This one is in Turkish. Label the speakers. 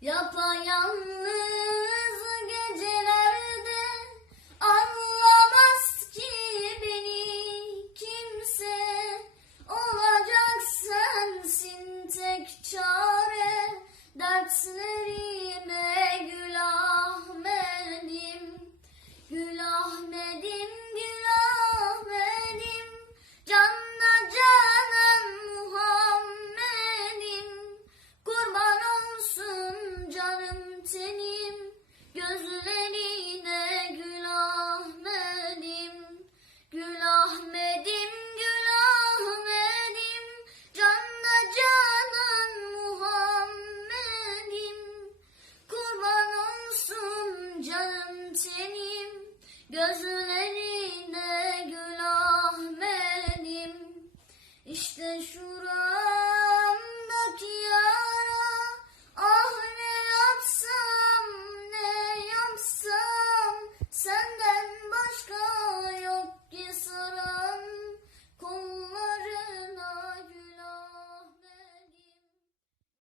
Speaker 1: Yapayalnız gecelerde anlamaz ki beni kimse. Olacak sensin tek çare dertlerime Gözlerine gül Ahmet'im Gül Ahmet'im Gül Ahmet'im Canla canan Muhammed'im Kurban olsun canım senin. Gözlerine gül Ahmet'im İşte şurada